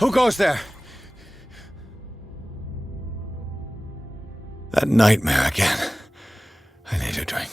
Who goes there? That nightmare again. I need a drink.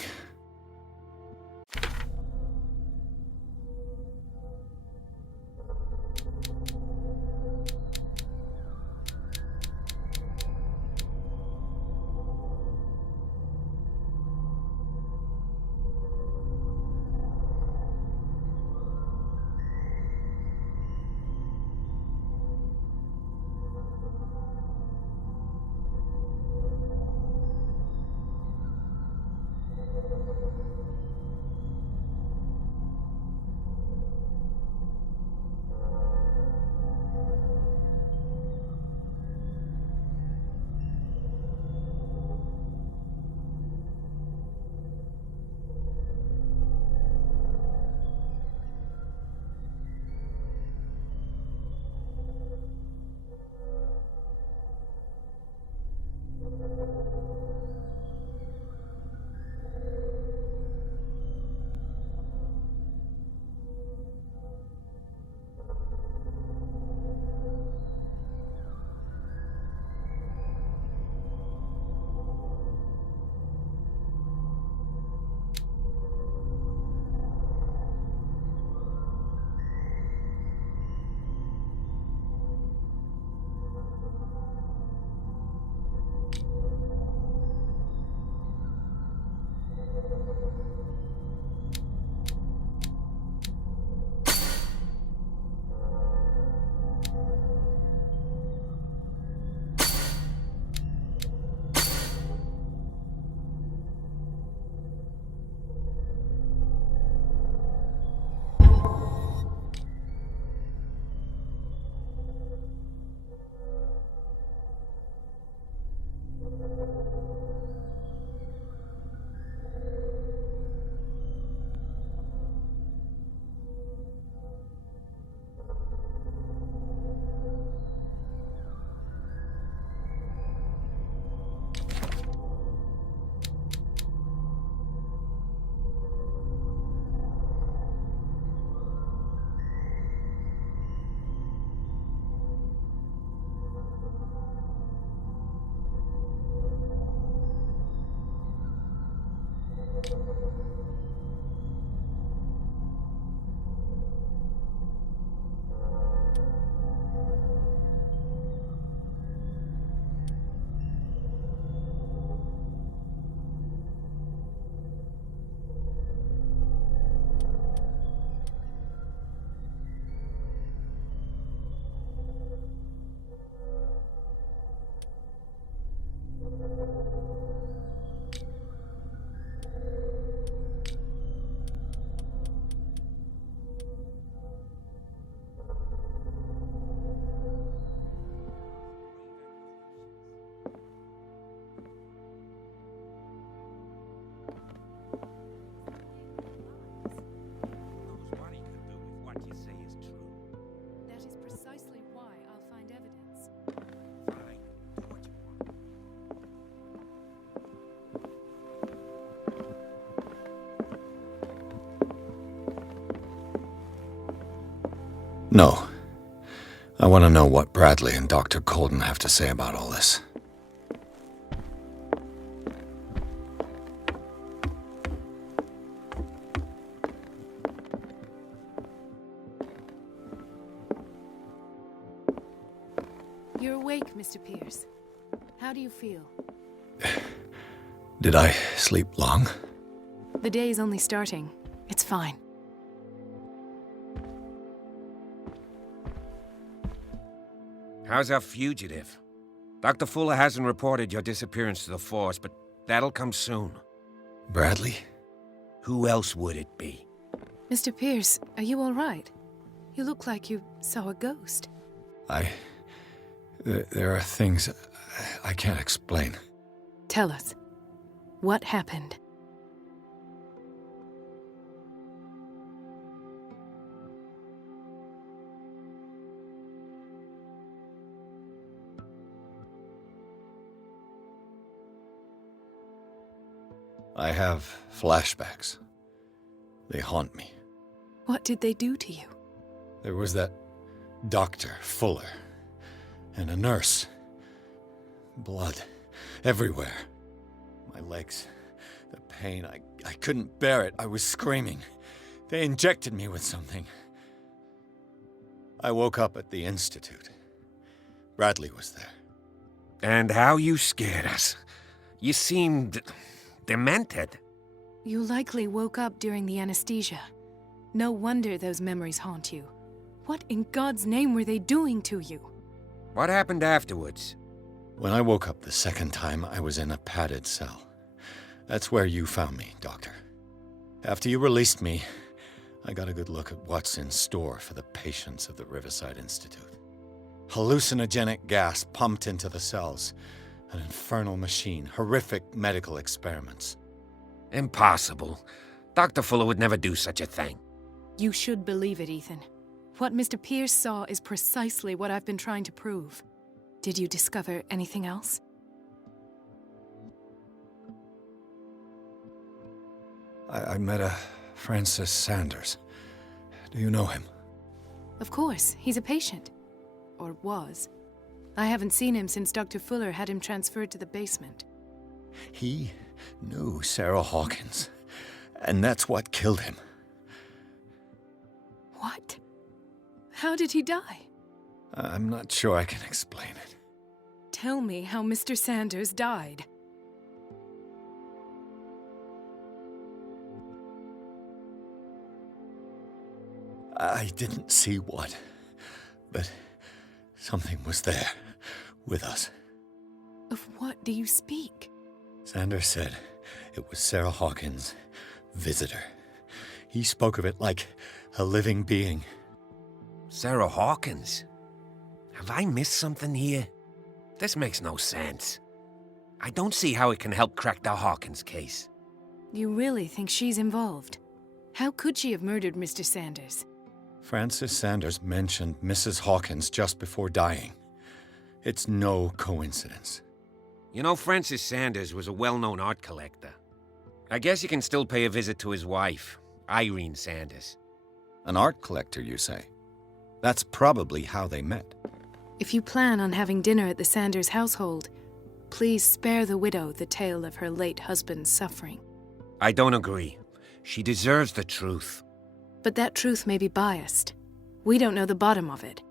No. I want to know what Bradley and Dr. Colden have to say about all this. You're awake, Mr. Pierce. How do you feel? Did I sleep long? The day's only starting. It's fine. How's our fugitive? Dr. Fuller hasn't reported your disappearance to the force, but that'll come soon. Bradley? Who else would it be? Mr. Pierce, are you all right? You look like you saw a ghost. There are things I can't explain. Tell us. What happened? I have flashbacks. They haunt me. What did they do to you? There was that Dr. Fuller. And a nurse. Blood. Everywhere. My legs. The pain. I couldn't bear it. I was screaming. They injected me with something. I woke up at the Institute. Bradley was there. And how you scared us. You seemed demented. You likely woke up during the anesthesia. No wonder those memories haunt you. What in God's name were they doing to you? What happened afterwards? When I woke up the second time, I was in a padded cell. That's where you found me, Doctor. After you released me, I got a good look at what's in store for the patients of the Riverside Institute. Hallucinogenic gas pumped into the cells. An infernal machine. Horrific medical experiments. Impossible. Dr. Fuller would never do such a thing. You should believe it, Ethan. What Mr. Pierce saw is precisely what I've been trying to prove. Did you discover anything else? I met a Francis Sanders. Do you know him? Of course, he's a patient. Or was. I haven't seen him since Dr. Fuller had him transferred to the basement. He knew Sarah Hawkins, and that's what killed him. What? How did he die? I'm not sure I can explain it. Tell me how Mr. Sanders died. I didn't see what, but something was there, with us. Of what do you speak? Sanders said it was Sarah Hawkins' visitor. He spoke of it like a living being. Sarah Hawkins? Have I missed something here? This makes no sense. I don't see how it can help crack the Hawkins case. You really think she's involved? How could she have murdered Mr. Sanders? Francis Sanders mentioned Mrs. Hawkins just before dying. It's no coincidence. You know, Francis Sanders was a well-known art collector. I guess you can still pay a visit to his wife, Irene Sanders. An art collector, you say? That's probably how they met. If you plan on having dinner at the Sanders household, please spare the widow the tale of her late husband's suffering. I don't agree. She deserves the truth. But that truth may be biased. We don't know the bottom of it.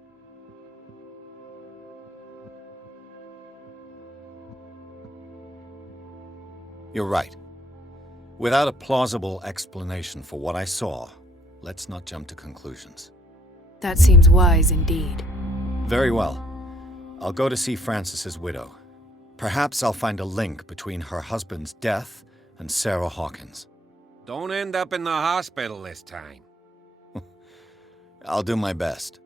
You're right. Without a plausible explanation for what I saw, let's not jump to conclusions. That seems wise indeed. Very well. I'll go to see Francis's widow. Perhaps I'll find a link between her husband's death and Sarah Hawkins. Don't end up in the hospital this time. I'll do my best.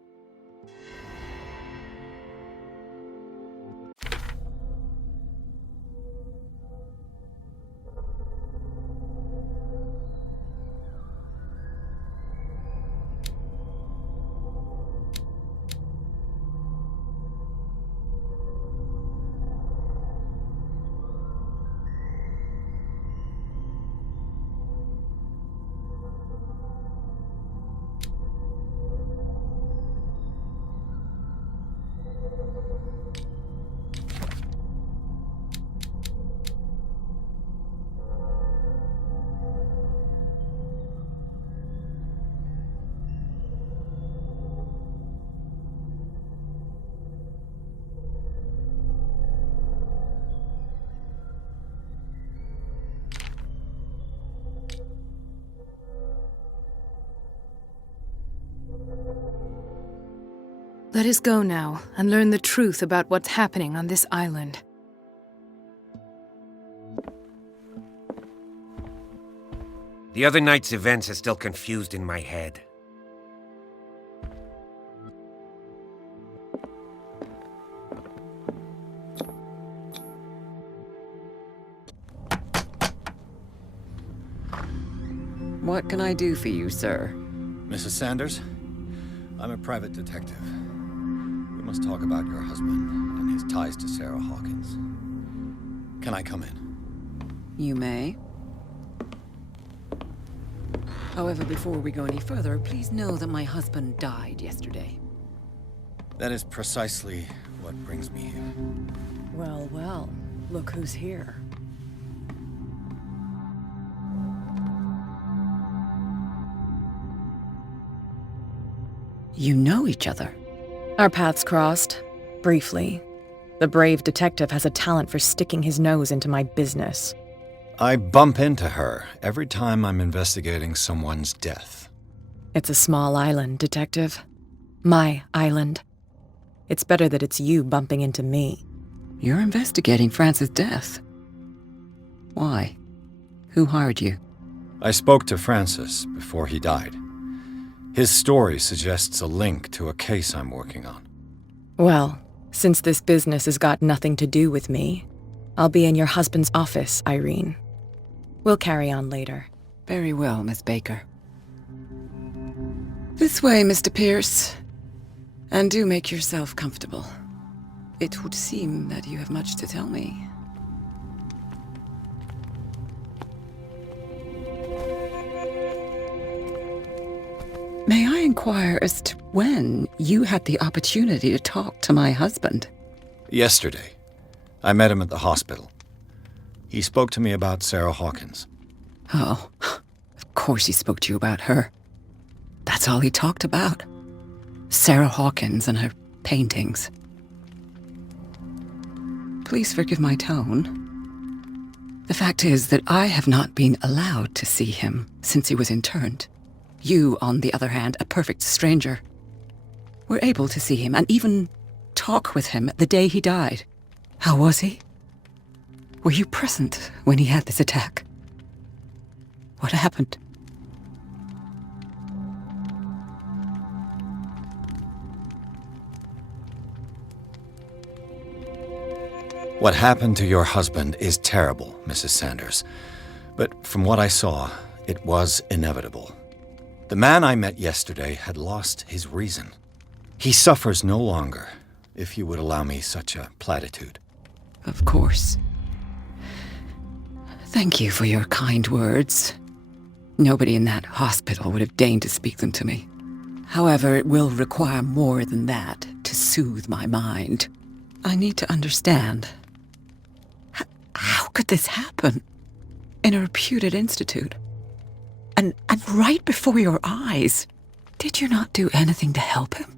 Let us go now and learn the truth about what's happening on this island. The other night's events are still confused in my head. What can I do for you, sir? Mrs. Sanders? I'm a private detective. We must talk about your husband and his ties to Sarah Hawkins. Can I come in? You may. However, before we go any further, please know that my husband died yesterday. That is precisely what brings me here. Well, well, look who's here. You know each other. Our paths crossed, briefly. The brave detective has a talent for sticking his nose into my business. I bump into her every time I'm investigating someone's death. It's a small island, Detective. My island. It's better that it's you bumping into me. You're investigating Francis' death. Why? Who hired you? I spoke to Francis before he died. His story suggests a link to a case I'm working on. Well, since this business has got nothing to do with me, I'll be in your husband's office, Irene. We'll carry on later. Very well, Miss Baker. This way, Mr. Pierce. And do make yourself comfortable. It would seem that you have much to tell me. May I inquire as to when you had the opportunity to talk to my husband? Yesterday, I met him at the hospital. He spoke to me about Sarah Hawkins. Oh, of course he spoke to you about her. That's all he talked about. Sarah Hawkins and her paintings. Please forgive my tone. The fact is that I have not been allowed to see him since he was interned. You, on the other hand, a perfect stranger, were able to see him and even talk with him the day he died. How was he? Were you present when he had this attack? What happened? What happened to your husband is terrible, Mrs. Sanders. But from what I saw, it was inevitable. The man I met yesterday had lost his reason. He suffers no longer, if you would allow me such a platitude. Of course. Thank you for your kind words. Nobody in that hospital would have deigned to speak them to me. However, it will require more than that to soothe my mind. I need to understand. How could this happen? In a reputed institute? And right before your eyes? Did you not do anything to help him?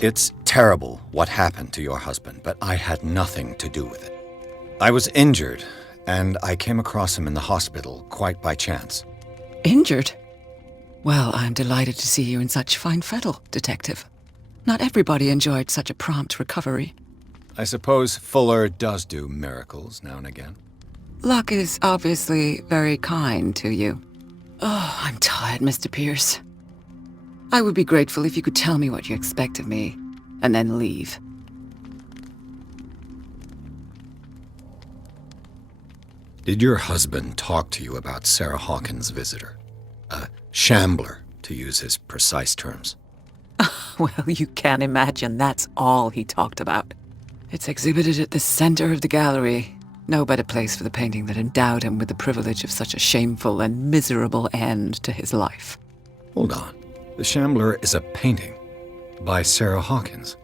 It's terrible what happened to your husband, but I had nothing to do with it. I was injured, and I came across him in the hospital quite by chance. Injured? Well, I'm delighted to see you in such fine fettle, Detective. Not everybody enjoyed such a prompt recovery. I suppose Fuller does do miracles now and again. Luck is obviously very kind to you. Oh, I'm tired, Mr. Pierce. I would be grateful if you could tell me what you expect of me, and then leave. Did your husband talk to you about Sarah Hawkins' visitor? A shambler, to use his precise terms. Well, you can imagine that's all he talked about. It's exhibited at the center of the gallery. No better place for the painting that endowed him with the privilege of such a shameful and miserable end to his life. Hold on. The Shambler is a painting by Sarah Hawkins.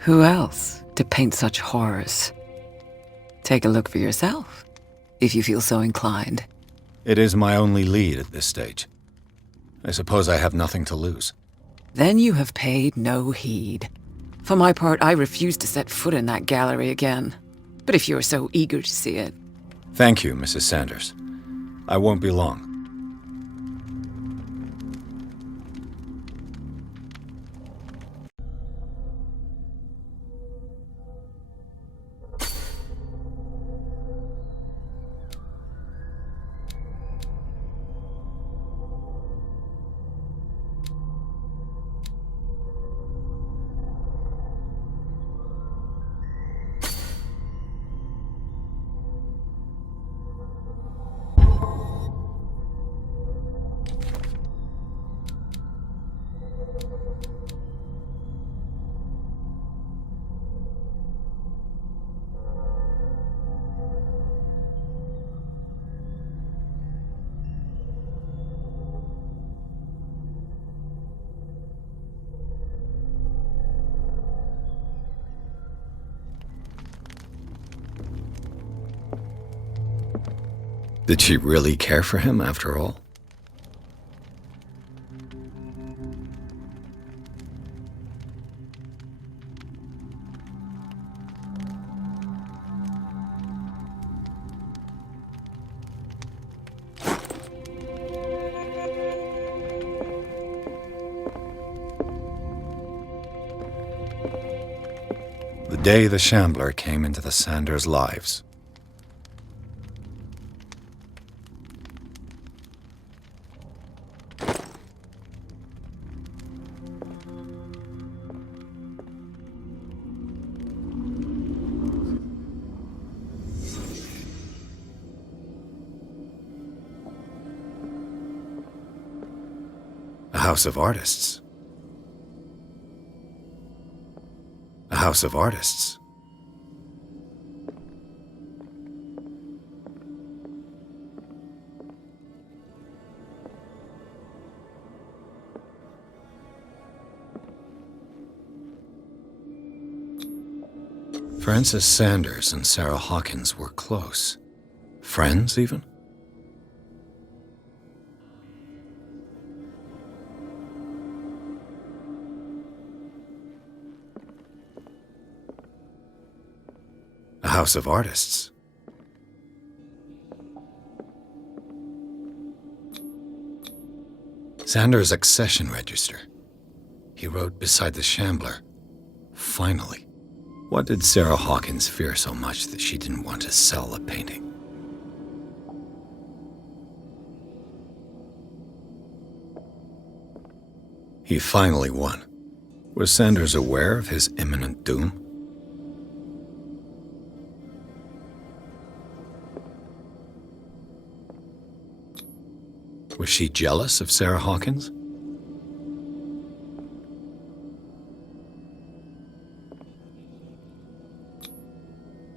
Who else to paint such horrors? Take a look for yourself, if you feel so inclined. It is my only lead at this stage. I suppose I have nothing to lose. Then you have paid no heed. For my part, I refuse to set foot in that gallery again. But if you're so eager to see it... Thank you, Mrs. Sanders. I won't be long. Did she really care for him after all? The day the Shambler came into the Sanders' lives. A house of artists. A house of artists. Francis Sanders and Sarah Hawkins were close. Friends, even? A house of artists. Sanders' accession register. He wrote beside the Shambler, "Finally." What did Sarah Hawkins fear so much that she didn't want to sell the painting? He finally won. Was Sanders aware of his imminent doom? Was she jealous of Sarah Hawkins?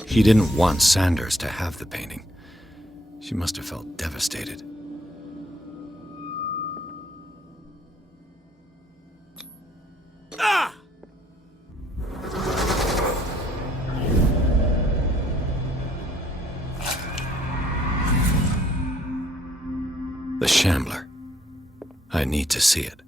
He didn't want Sanders to have the painting. She must have felt devastated. Ah! The Shambler. I need to see it.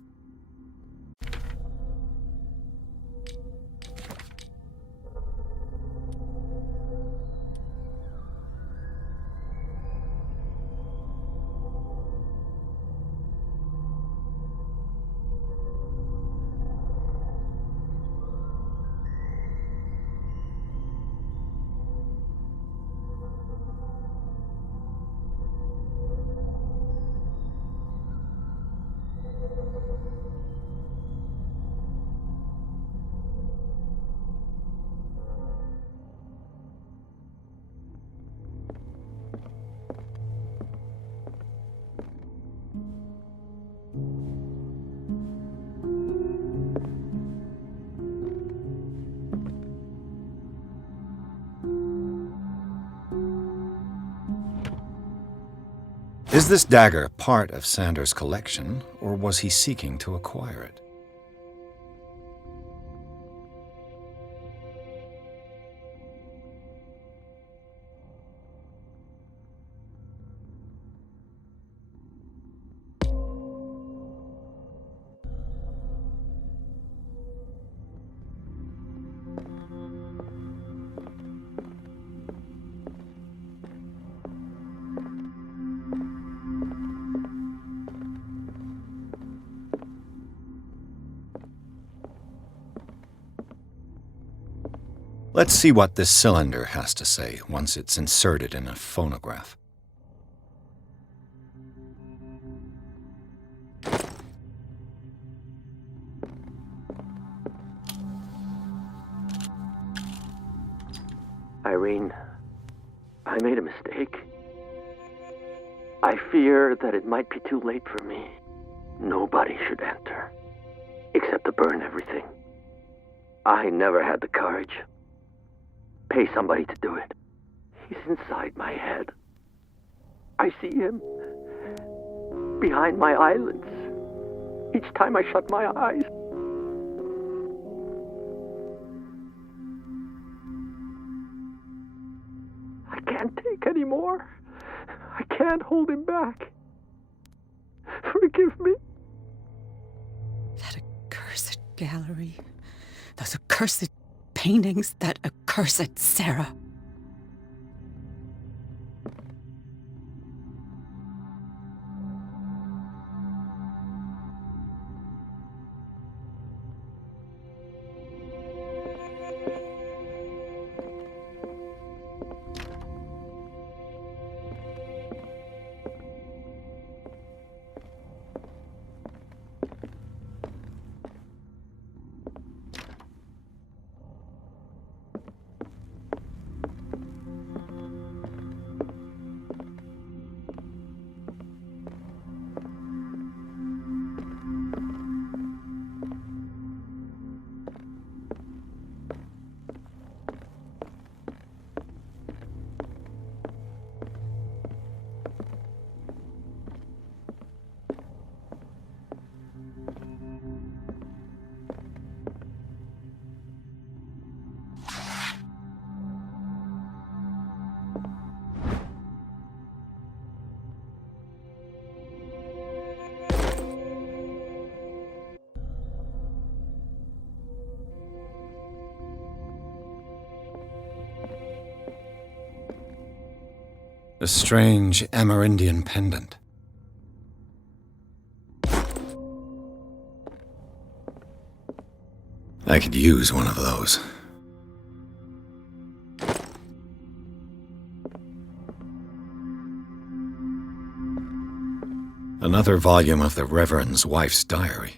Is this dagger part of Sanders' collection, or was he seeking to acquire it? Let's see what this cylinder has to say once it's inserted in a phonograph. Irene, I made a mistake. I fear that it might be too late for me. Nobody should enter, except to burn everything. I never had the courage. Pay somebody to do it. He's inside my head. I see him behind my eyelids each time I shut my eyes. I can't take any more. I can't hold him back. Forgive me. That accursed gallery. Those accursed paintings. That accursed Sarah. A strange Amerindian pendant. I could use one of those. Another volume of the Reverend's wife's diary.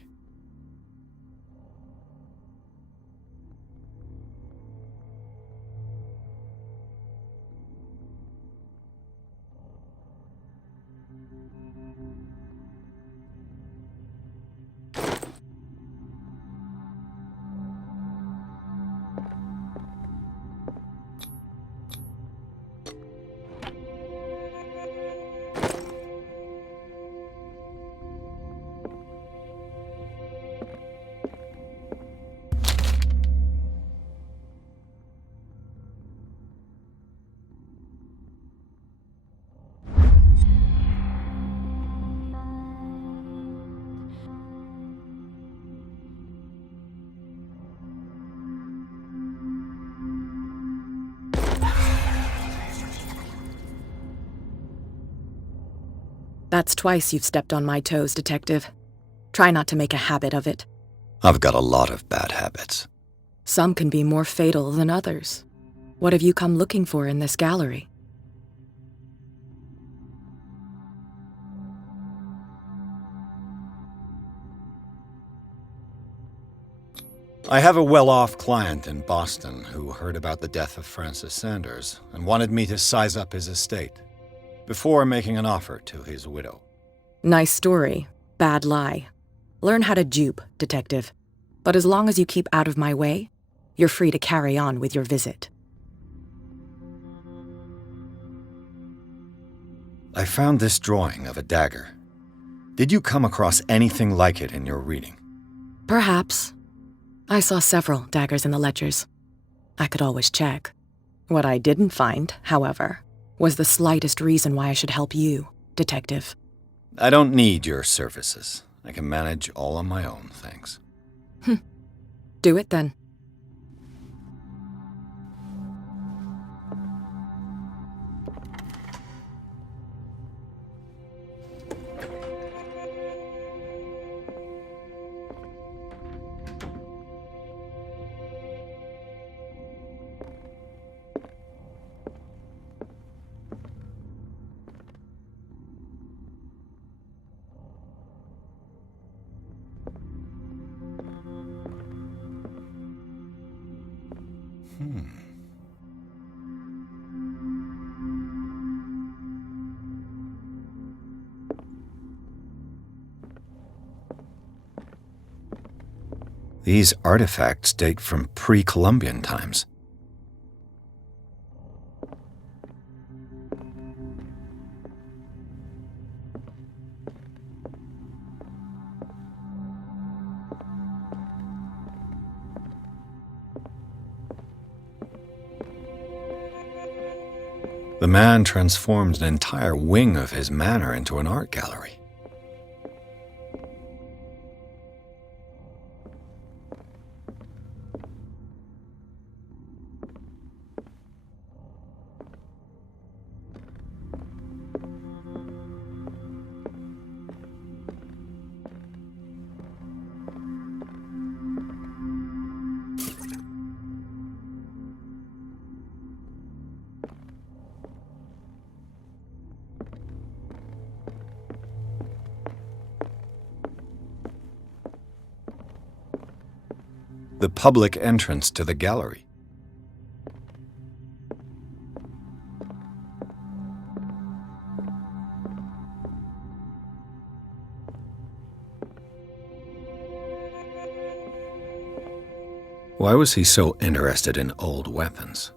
That's twice you've stepped on my toes, Detective. Try not to make a habit of it. I've got a lot of bad habits. Some can be more fatal than others. What have you come looking for in this gallery? I have a well-off client in Boston who heard about the death of Francis Sanders and wanted me to size up his estate before making an offer to his widow. Nice story. Bad lie. Learn how to dupe, Detective. But as long as you keep out of my way, you're free to carry on with your visit. I found this drawing of a dagger. Did you come across anything like it in your reading? Perhaps. I saw several daggers in the ledgers. I could always check. What I didn't find, however, was the slightest reason why I should help you, Detective. I don't need your services. I can manage all on my own, thanks. Do it then. These artifacts date from pre-Columbian times. The man transformed an entire wing of his manor into an art gallery. The public entrance to the gallery. Why was he so interested in old weapons?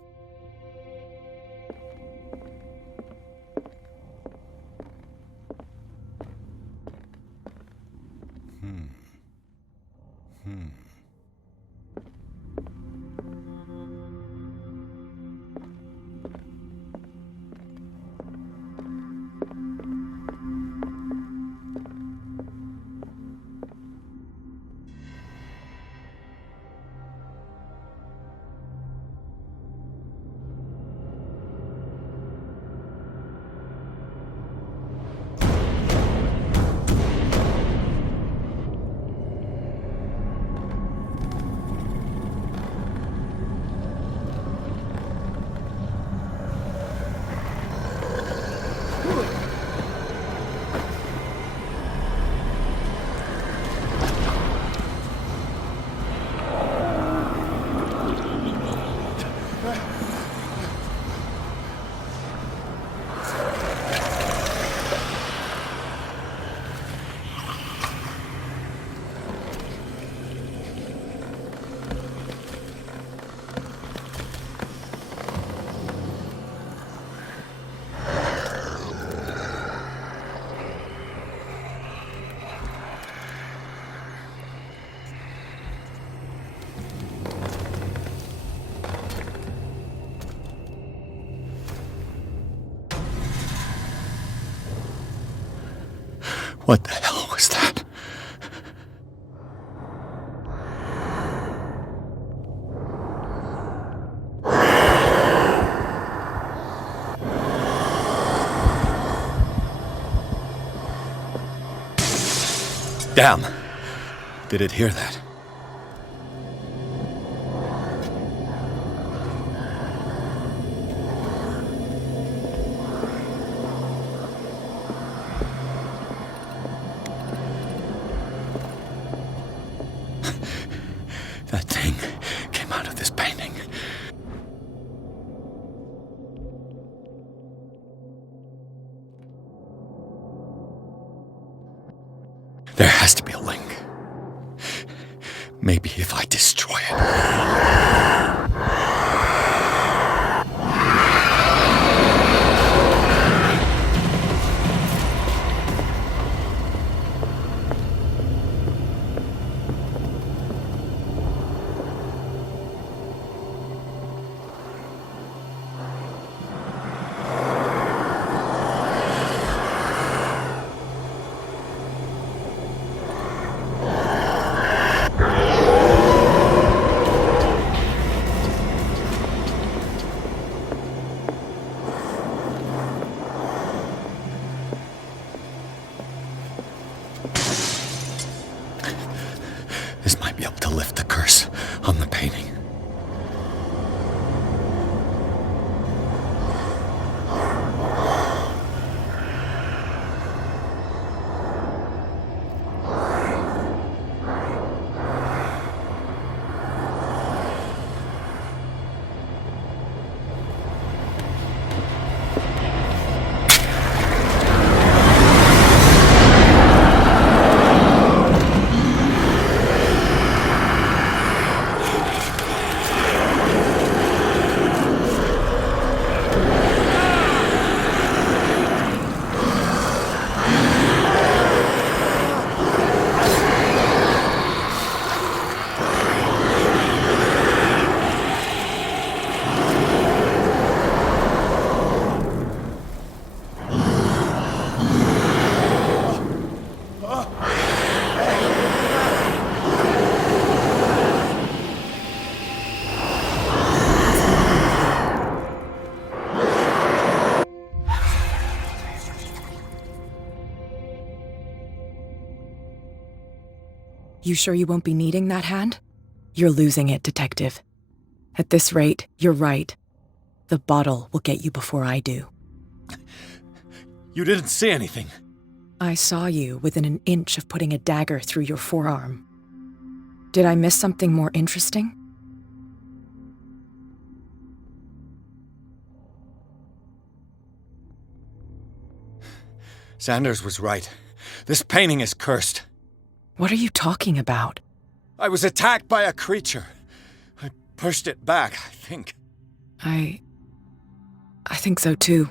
What the hell was that? Damn! Did it hear that? That thing came out of this painting. There has to be a link. Maybe if I destroy it. This might be able to lift the curse on the painting. You sure you won't be needing that hand? You're losing it, Detective. At this rate, you're right. The bottle will get you before I do. You didn't see anything. I saw you within an inch of putting a dagger through your forearm. Did I miss something more interesting? Sanders was right. This painting is cursed. What are you talking about? I was attacked by a creature. I pushed it back, I think. I think so too.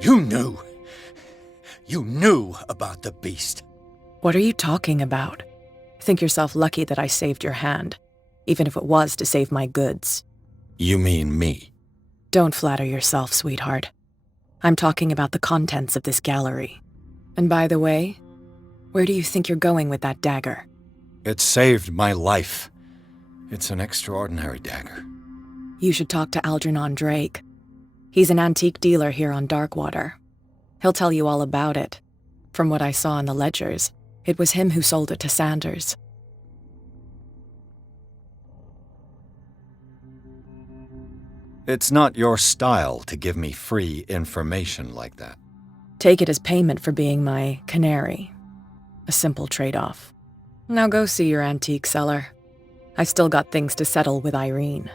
You knew. You knew about the beast. What are you talking about? Think yourself lucky that I saved your hand, even if it was to save my goods. You mean me? Don't flatter yourself, sweetheart. I'm talking about the contents of this gallery. And by the way, where do you think you're going with that dagger? It saved my life. It's an extraordinary dagger. You should talk to Algernon Drake. He's an antique dealer here on Darkwater. He'll tell you all about it. From what I saw in the ledgers, it was him who sold it to Sanders. It's not your style to give me free information like that. Take it as payment for being my canary. A simple trade-off. Now go see your antique seller. I still got things to settle with Irene.